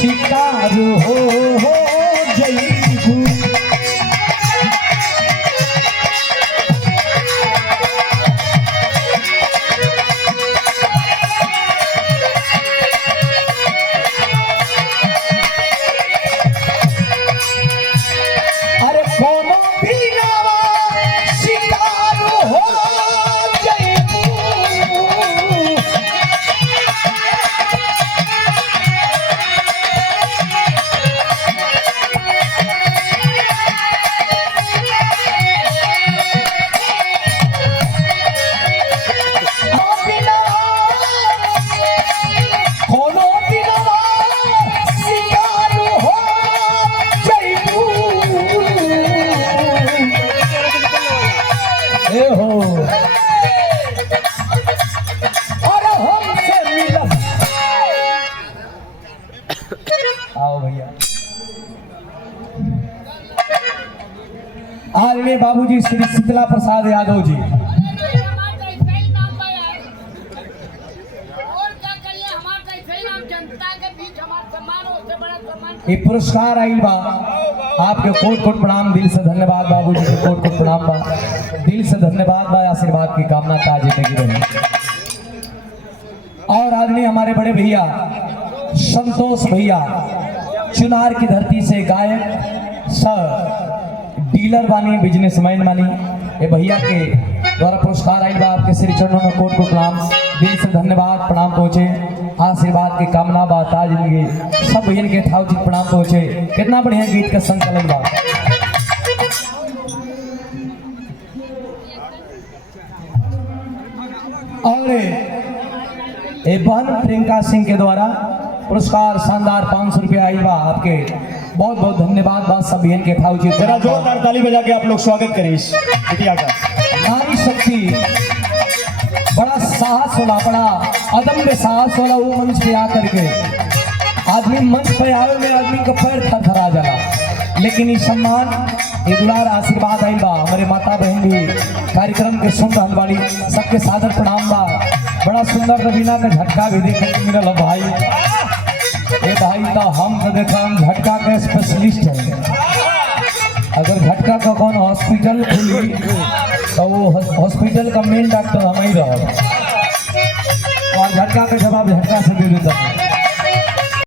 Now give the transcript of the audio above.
शिकार हो जईबू। अरे कोनो बिनावा शिकार हो जईबू। कोनो बिनावा शिकार हो जईबू। ए हो और हमसे मिलन। आओ भैया। आदरणीय बाबूजी श्री शीतला प्रसाद यादव जी, ये पुरस्कार आइल बा, आपके कोट कोट प्रणाम, दिल से धन्यवाद बाबूजी के कोट कोट प्रणाम बा, दिल से धन्यवाद बा, आशीर्वाद की कामना ताज जिंदगी रहे। और आदमी हमारे बड़े भैया संतोष भैया, चुनार की धरती से गायक सर डीलर बानी, बिजनेसमैन बानी, ये भैया के द्वारा पुरस्कार आइल बा, आपके श्री चरणों में कोट कोट प्रणाम, दिल से धन्यवाद प्रणाम पहुंचे, आशीर्वाद की कामना बा, ताज जिंदगी सब भैया के ठाव जी प्रणाम पहुंचे। कितना बढ़िया गीत का संकलन बा। और ए बहन प्रियंका सिंह के द्वारा पुरस्कार शानदार 500 रुपया आइल बा, आपके बहुत बहुत धन्यवाद बा सब भैया के ठाव जी। जरा जोरदार ताली बजा के आप लोग स्वागत करें इस बिटिया का। नारी शक्ति, बड़ा साहस होला, बड़ा अदम्य साहस होला। वो मंच पे आकर के आदमी मंच पे आवे में आदमी का पैर थरथरा जाला, लेकिन ये सम्मान ये दुलार आशीर्वाद आइल बा। हमारे माता बहन भी कार्यक्रम के सुन रहल बाड़ी, सबके सादर प्रणाम बा। बड़ा सुंदर रवीना का झटका भी देखे के मिलल भाई। ये भाई तो हम तो देखा हम झटका के स्पेशलिस्ट है। अगर झटका का कौन हॉस्पिटल खुली तो वो हॉस्पिटल का मेन डॉक्टर हम ही रहो, और झटका का जवाब झटका से दे देता है।